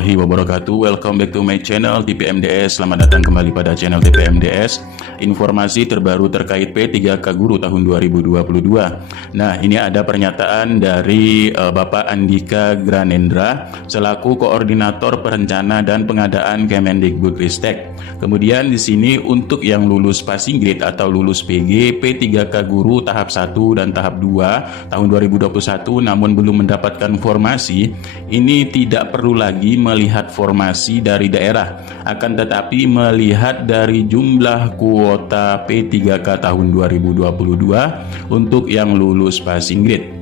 warahmatullahi wabarakatuh. Welcome back to my channel TPMDS. Selamat datang kembali pada channel TPMDS. Informasi terbaru terkait P3K Guru tahun 2022. Nah, ini ada pernyataan dari Bapak Andika Granendra selaku Koordinator Perencana dan Pengadaan Kemendikbudristek. Kemudian di sini untuk yang lulus passing grade atau lulus PG P3K Guru tahap 1 dan tahap 2 tahun 2021 namun belum mendapatkan formasi, ini tidak perlu lagi melihat formasi dari daerah, akan tetapi melihat dari jumlah kuota P3K tahun 2022 untuk yang lulus passing grade.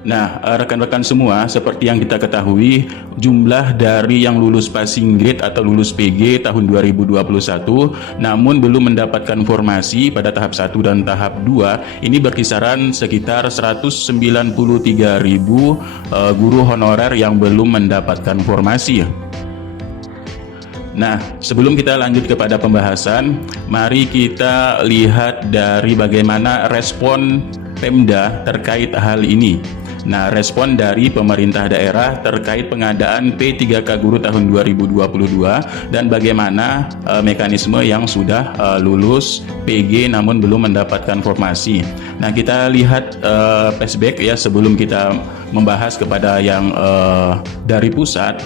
Nah, rekan-rekan semua, seperti yang kita ketahui, jumlah dari yang lulus passing grade atau lulus PG tahun 2021 namun belum mendapatkan formasi pada tahap 1 dan tahap 2 ini berkisaran sekitar 193.000 guru honorer yang belum mendapatkan formasi. Nah, sebelum kita lanjut kepada pembahasan, mari kita lihat dari bagaimana respon Pemda terkait hal ini. Nah, respon dari pemerintah daerah terkait pengadaan P3K Guru tahun 2022 dan bagaimana mekanisme yang sudah lulus PG namun belum mendapatkan formasi. Nah, kita lihat flashback ya sebelum kita membahas kepada yang dari pusat.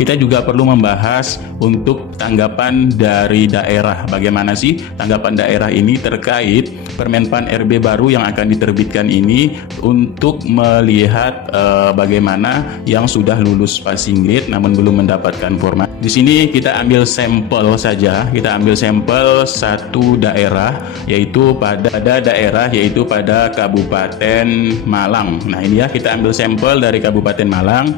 Kita juga perlu membahas untuk tanggapan dari daerah. Bagaimana sih tanggapan daerah ini terkait Permenpan RB baru yang akan diterbitkan ini untuk melihat bagaimana yang sudah lulus passing grade namun belum mendapatkan formasi. Di sini kita ambil sampel saja. Kita ambil sampel satu daerah yaitu pada Kabupaten Malang. Nah, ini ya kita ambil sampel dari Kabupaten Malang.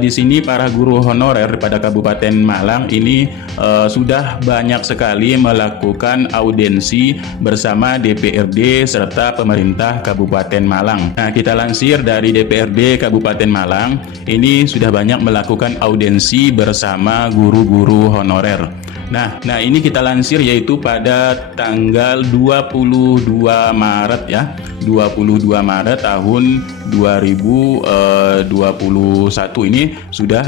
Di sini para guru honorer pada Kabupaten Malang ini sudah banyak sekali melakukan audiensi bersama DPRD serta pemerintah Kabupaten Malang. Nah, kita lansir dari DPRD Kabupaten Malang, ini sudah banyak melakukan audiensi bersama guru-guru honorer. Nah, ini kita lansir yaitu pada tanggal 22 Maret ya. 22 Maret tahun 2021 ini sudah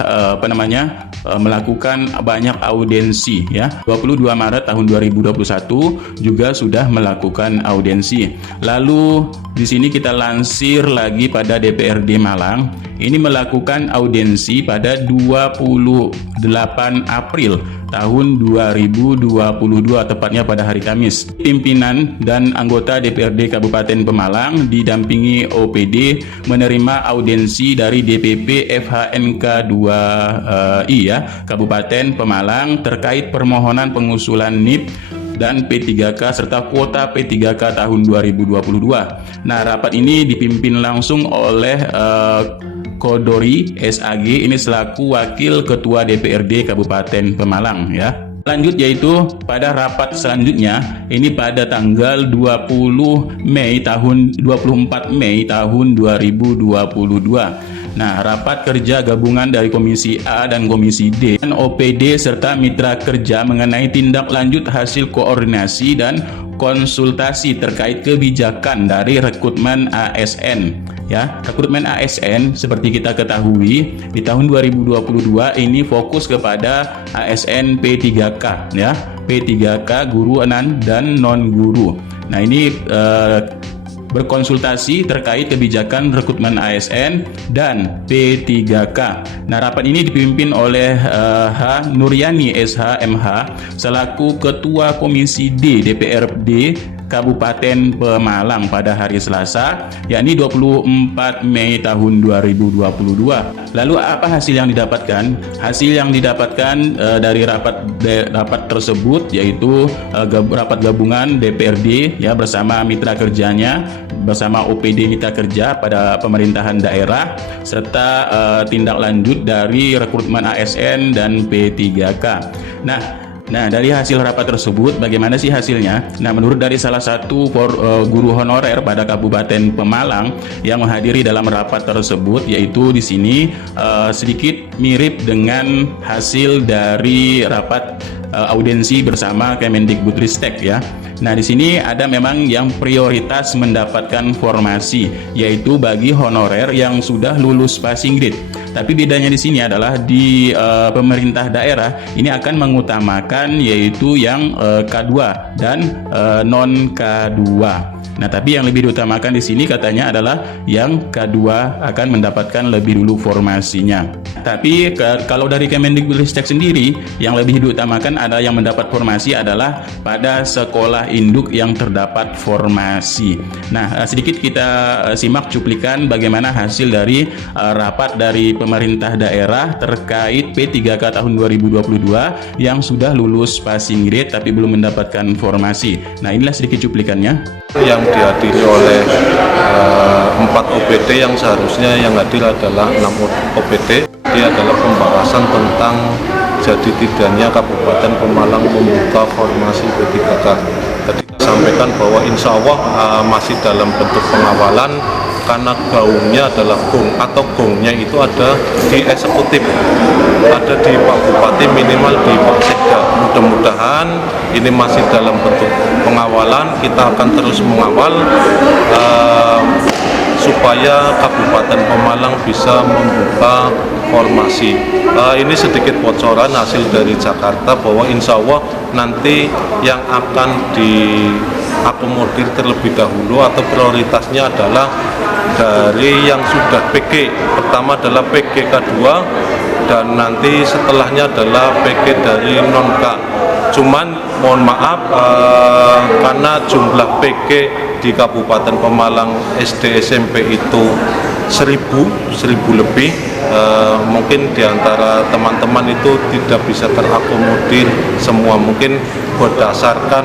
melakukan banyak audiensi ya. 22 Maret tahun 2021 juga sudah melakukan audiensi. Lalu di sini kita lansir lagi pada DPRD Malang, ini melakukan audiensi pada 28 April tahun 2022, tepatnya pada hari Kamis. Pimpinan dan anggota DPRD Kabupaten Pemalang didampingi OPD menerima audiensi dari DPP FHNK 2I ya, Kabupaten Pemalang terkait permohonan pengusulan NIP dan P3K serta kuota P3K tahun 2022. Nah, rapat ini dipimpin langsung oleh Kodori SAG, ini selaku Wakil Ketua DPRD Kabupaten Pemalang ya. Lanjut yaitu pada rapat selanjutnya ini pada tanggal 24 Mei tahun 2022. Nah, rapat kerja gabungan dari Komisi A dan Komisi D dan OPD serta mitra kerja mengenai tindak lanjut hasil koordinasi dan konsultasi terkait kebijakan dari rekrutmen ASN. Ya, rekrutmen ASN seperti kita ketahui di tahun 2022 ini fokus kepada ASN P3K ya, P3K guru dan non guru. Nah, ini berkonsultasi terkait kebijakan rekrutmen ASN dan P3K. Nah, rapat ini dipimpin oleh H. Nuryani SH MH selaku Ketua Komisi D DPRD Kabupaten Pemalang pada hari Selasa, yakni 24 Mei tahun 2022. Lalu apa hasil yang didapatkan? Hasil yang didapatkan dari rapat tersebut yaitu rapat gabungan DPRD ya bersama mitra kerjanya, bersama OPD mitra kerja pada pemerintahan daerah serta tindak lanjut dari rekrutmen ASN dan P3K. Nah, dari hasil rapat tersebut, bagaimana sih hasilnya? Nah, menurut dari salah satu guru honorer pada Kabupaten Pemalang yang menghadiri dalam rapat tersebut, yaitu di sini sedikit mirip dengan hasil dari rapat audiensi bersama Kemendikbudristek ya. Nah, di sini ada memang yang prioritas mendapatkan formasi, yaitu bagi honorer yang sudah lulus passing grade. Tapi bedanya di sini adalah di pemerintah daerah ini akan mengutamakan yaitu yang K2 dan non K2. Nah, tapi yang lebih diutamakan di sini katanya adalah yang K2 akan mendapatkan lebih dulu formasinya. Tapi kalau dari Kemendikbudristek sendiri, yang lebih diutamakan adalah yang mendapat formasi adalah pada sekolah induk yang terdapat formasi. Nah, sedikit kita simak cuplikan bagaimana hasil dari rapat dari pemerintah daerah terkait P3K tahun 2022 yang sudah lulus passing grade tapi belum mendapatkan formasi. Nah, inilah sedikit cuplikannya. Yang dihadiri oleh 4 OPD yang seharusnya yang hadir adalah 6 OPD. Ini adalah pembahasan tentang jadi tidaknya Kabupaten Pemalang membuka formasi P3K. Tadi sampaikan bahwa insya Allah masih dalam bentuk pengawalan karena gaungnya adalah gong atau gongnya itu ada di eksekutif, ada di Pak Bupati, minimal di Pak Sekda. Mudah-mudahan ini masih dalam bentuk pengawalan. Kita akan terus mengawal supaya Kabupaten Pemalang bisa membuka formasi. Ini sedikit bocoran hasil dari Jakarta bahwa insya Allah nanti yang akan diakomodir terlebih dahulu atau prioritasnya adalah dari yang sudah PG. Pertama adalah PG K2 dan nanti setelahnya adalah PG dari non-K. Cuman mohon maaf karena jumlah PG di Kabupaten Pemalang SD SMP itu 1000 lebih, mungkin diantara teman-teman itu tidak bisa terakomodir semua, mungkin berdasarkan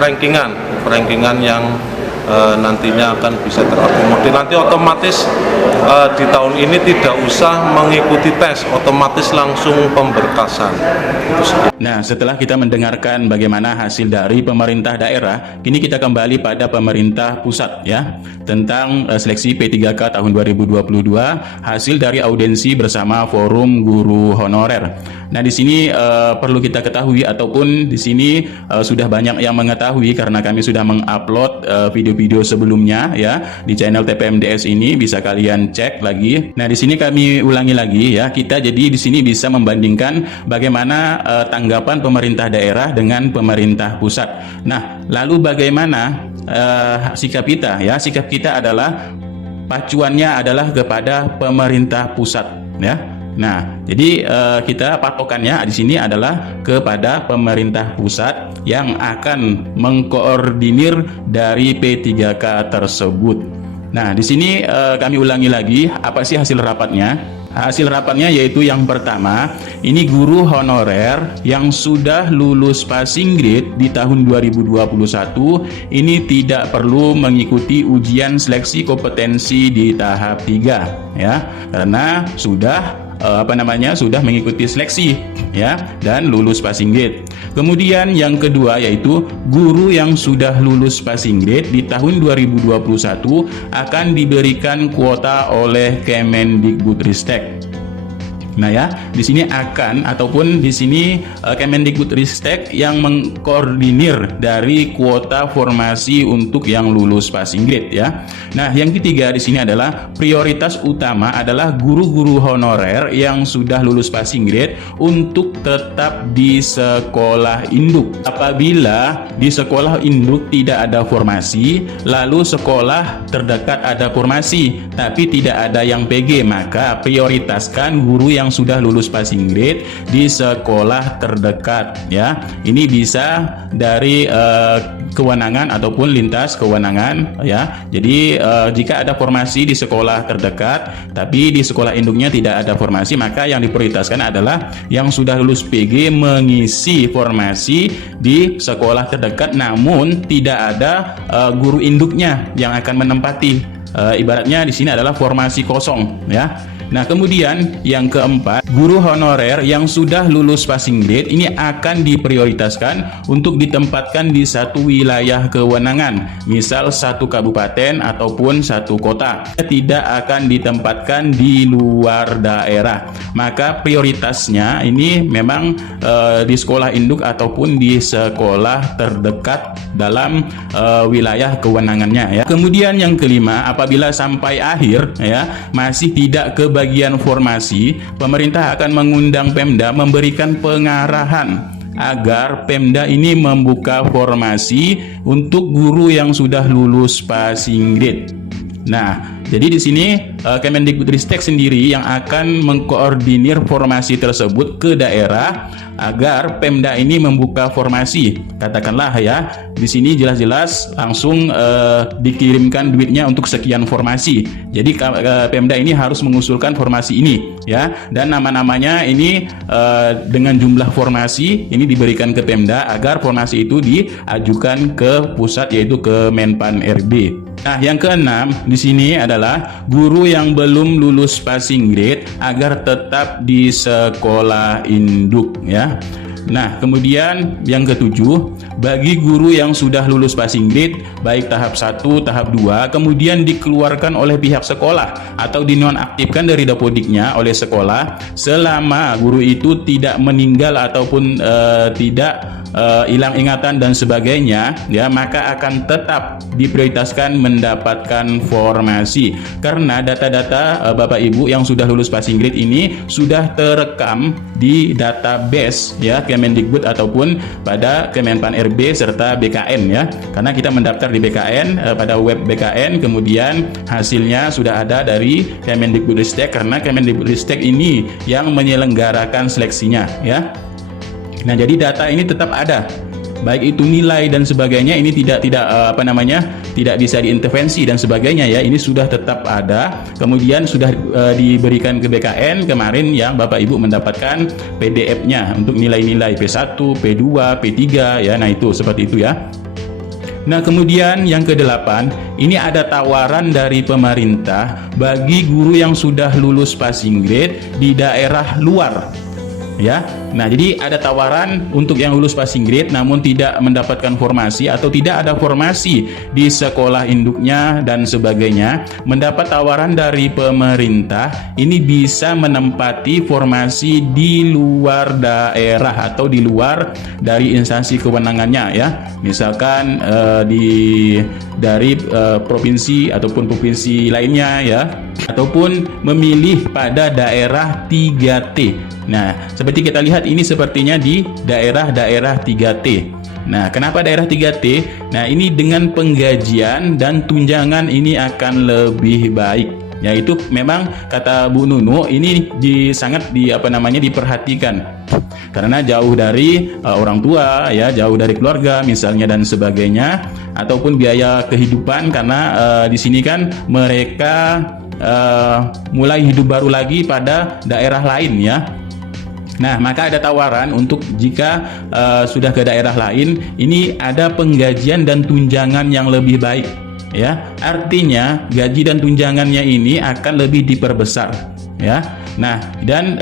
rankingan yang nantinya akan bisa terakomodir. Nanti otomatis di tahun ini tidak usah mengikuti tes, otomatis langsung pemberkasan. Nah, setelah kita mendengarkan bagaimana hasil dari pemerintah daerah, kini kita kembali pada pemerintah pusat ya, tentang seleksi P3K tahun 2022, hasil dari audiensi bersama Forum Guru Honorer. Nah, di sini perlu kita ketahui ataupun di sini sudah banyak yang mengetahui karena kami sudah mengupload video-video sebelumnya ya di channel TPMDS ini, bisa kalian cek lagi. Nah, di sini kami ulangi lagi ya, kita jadi di sini bisa membandingkan bagaimana tanggapan pemerintah daerah dengan pemerintah pusat. Nah, lalu bagaimana sikap kita ya? Sikap kita adalah pacuannya adalah kepada pemerintah pusat ya. Nah, jadi kita patokannya di sini adalah kepada pemerintah pusat yang akan mengkoordinir dari P3K tersebut. Nah, di sini kami ulangi lagi apa sih hasil rapatnya. Hasil rapatnya yaitu yang pertama, ini guru honorer yang sudah lulus passing grade di tahun 2021 ini tidak perlu mengikuti ujian seleksi kompetensi di tahap 3 ya, karena sudah sudah mengikuti seleksi ya dan lulus passing grade. Kemudian yang kedua yaitu guru yang sudah lulus passing grade di tahun 2021 akan diberikan kuota oleh Kemendikbudristek. Nah ya, di sini akan ataupun di sini Kemendikbudristek yang mengkoordinir dari kuota formasi untuk yang lulus passing grade ya. Nah, yang ketiga di sini adalah prioritas utama adalah guru-guru honorer yang sudah lulus passing grade untuk tetap di sekolah induk. Apabila di sekolah induk tidak ada formasi, lalu sekolah terdekat ada formasi tapi tidak ada yang PG, maka prioritaskan guru yang sudah lulus passing grade di sekolah terdekat ya. Ini bisa dari kewenangan ataupun lintas kewenangan ya. Jadi jika ada formasi di sekolah terdekat tapi di sekolah induknya tidak ada formasi, maka yang diprioritaskan adalah yang sudah lulus PG mengisi formasi di sekolah terdekat namun tidak ada guru induknya yang akan menempati. Ibaratnya di sini adalah formasi kosong ya. Nah, kemudian yang keempat, guru honorer yang sudah lulus passing grade ini akan diprioritaskan untuk ditempatkan di satu wilayah kewenangan, misal satu kabupaten ataupun satu kota. Tidak akan ditempatkan di luar daerah. Maka prioritasnya ini memang di sekolah induk ataupun di sekolah terdekat dalam wilayah kewenangannya ya. Kemudian yang kelima, apabila sampai akhir ya masih tidak kebagian pembagian formasi, pemerintah akan mengundang Pemda memberikan pengarahan agar Pemda ini membuka formasi untuk guru yang sudah lulus passing grade. Nah, jadi di sini Kemendikbudristek sendiri yang akan mengkoordinir formasi tersebut ke daerah agar Pemda ini membuka formasi. Katakanlah ya, di sini jelas-jelas langsung dikirimkan duitnya untuk sekian formasi. Jadi Pemda ini harus mengusulkan formasi ini ya, dan nama-namanya ini dengan jumlah formasi ini diberikan ke Pemda agar formasi itu diajukan ke pusat, yaitu ke Menpan RB. Nah, yang keenam di sini adalah guru yang belum lulus passing grade agar tetap di sekolah induk ya. Nah, kemudian yang ketujuh, bagi guru yang sudah lulus passing grade baik tahap 1, tahap 2, kemudian dikeluarkan oleh pihak sekolah atau dinonaktifkan dari dapodiknya oleh sekolah selama guru itu tidak meninggal ataupun tidak hilang ingatan dan sebagainya ya, maka akan tetap diprioritaskan mendapatkan formasi karena data-data Bapak Ibu yang sudah lulus passing grade ini sudah terekam di database ya Kemendikbud ataupun pada Kemenpan RB serta BKN ya, karena kita mendaftar di BKN pada web BKN, kemudian hasilnya sudah ada dari Kemendikbudristek karena Kemendikbudristek ini yang menyelenggarakan seleksinya ya. Nah, jadi data ini tetap ada, baik itu nilai dan sebagainya ini tidak bisa diintervensi dan sebagainya ya, ini sudah tetap ada. Kemudian sudah diberikan ke BKN kemarin yang Bapak Ibu mendapatkan PDF-nya untuk nilai-nilai P1, P2, P3 ya. Nah, itu seperti itu ya. Nah, kemudian yang ke-8, ini ada tawaran dari pemerintah bagi guru yang sudah lulus passing grade di daerah luar ya. Nah, jadi ada tawaran untuk yang lulus passing grade namun tidak mendapatkan formasi atau tidak ada formasi di sekolah induknya dan sebagainya, mendapat tawaran dari pemerintah ini bisa menempati formasi di luar daerah atau di luar dari instansi kewenangannya ya. Misalkan dari provinsi ataupun provinsi lainnya ya, ataupun memilih pada daerah 3T. Nah, seperti kita lihat ini sepertinya di daerah-daerah 3T. Nah, kenapa daerah 3T? Nah, ini dengan penggajian dan tunjangan ini akan lebih baik. Yaitu memang kata Bu Nunu ini sangat diperhatikan. Karena jauh dari orang tua ya, jauh dari keluarga misalnya dan sebagainya, ataupun biaya kehidupan karena di sini kan mereka mulai hidup baru lagi pada daerah lain ya. Nah, maka ada tawaran untuk jika sudah ke daerah lain, ini ada penggajian dan tunjangan yang lebih baik ya. Artinya gaji dan tunjangannya ini akan lebih diperbesar ya. Nah, dan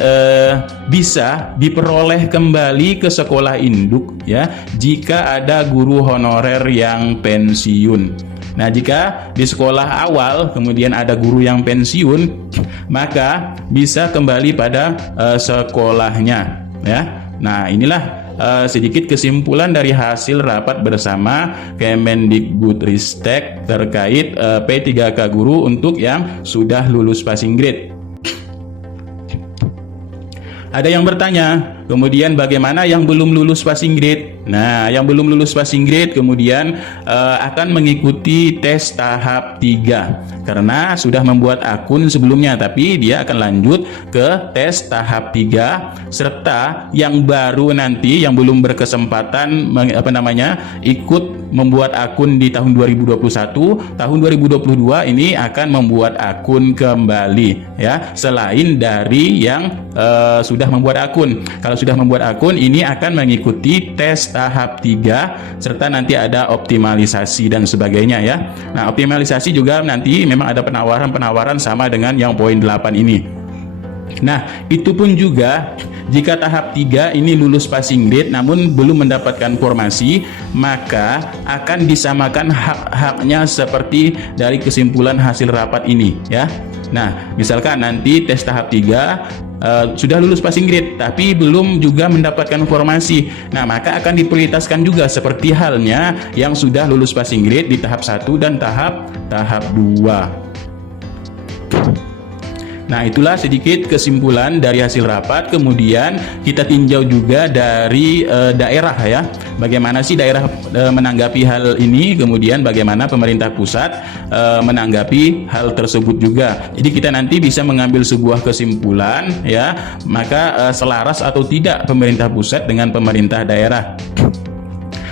bisa diperoleh kembali ke sekolah induk ya jika ada guru honorer yang pensiun. Nah, jika di sekolah awal kemudian ada guru yang pensiun, maka bisa kembali pada sekolahnya ya. Nah, inilah sedikit kesimpulan dari hasil rapat bersama Kemendikbudristek terkait P3K guru untuk yang sudah lulus passing grade. Ada yang bertanya, kemudian bagaimana yang belum lulus passing grade? Nah, yang belum lulus passing grade kemudian akan mengikuti tes tahap 3 karena sudah membuat akun sebelumnya, tapi dia akan lanjut ke tes tahap 3 serta yang baru nanti yang belum berkesempatan ikut membuat akun di tahun 2021, tahun 2022 ini akan membuat akun kembali ya, selain dari yang sudah membuat akun. Kalau sudah membuat akun ini akan mengikuti tes tahap 3 serta nanti ada optimalisasi dan sebagainya ya. Nah, optimalisasi juga nanti memang ada penawaran sama dengan yang poin 8 ini. Nah, itu pun juga jika tahap 3 ini lulus passing grade namun belum mendapatkan formasi, maka akan disamakan hak-haknya seperti dari kesimpulan hasil rapat ini ya. Nah, misalkan nanti tes tahap 3 sudah lulus passing grade tapi belum juga mendapatkan formasi. Nah, maka akan diprioritaskan juga seperti halnya yang sudah lulus passing grade di tahap 1 dan tahap 2. Nah, itulah sedikit kesimpulan dari hasil rapat. Kemudian kita tinjau juga dari daerah ya. Bagaimana sih daerah menanggapi hal ini, kemudian bagaimana pemerintah pusat menanggapi hal tersebut juga. Jadi kita nanti bisa mengambil sebuah kesimpulan ya, maka selaras atau tidak pemerintah pusat dengan pemerintah daerah.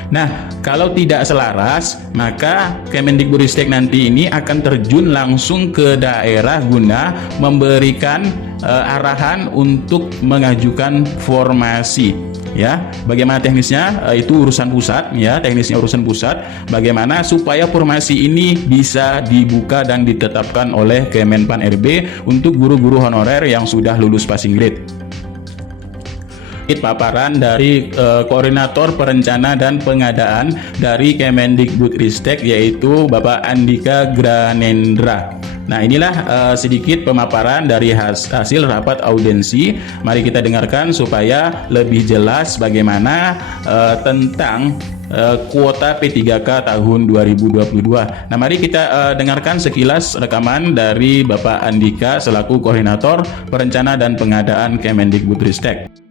Nah, kalau tidak selaras, maka Kemendikbudristek nanti ini akan terjun langsung ke daerah guna memberikan arahan untuk mengajukan formasi. Ya, bagaimana teknisnya itu urusan pusat ya, teknisnya urusan pusat. Bagaimana supaya formasi ini bisa dibuka dan ditetapkan oleh Kemenpan RB untuk guru-guru honorer yang sudah lulus passing grade. Paparan dari Koordinator Perencana dan Pengadaan dari Kemendikbudristek, yaitu Bapak Andika Granendra. Nah, inilah sedikit pemaparan dari hasil rapat audiensi. Mari kita dengarkan supaya lebih jelas bagaimana tentang kuota P3K tahun 2022. Nah, mari kita dengarkan sekilas rekaman dari Bapak Andika selaku Koordinator Perencana dan Pengadaan Kemendikbudristek.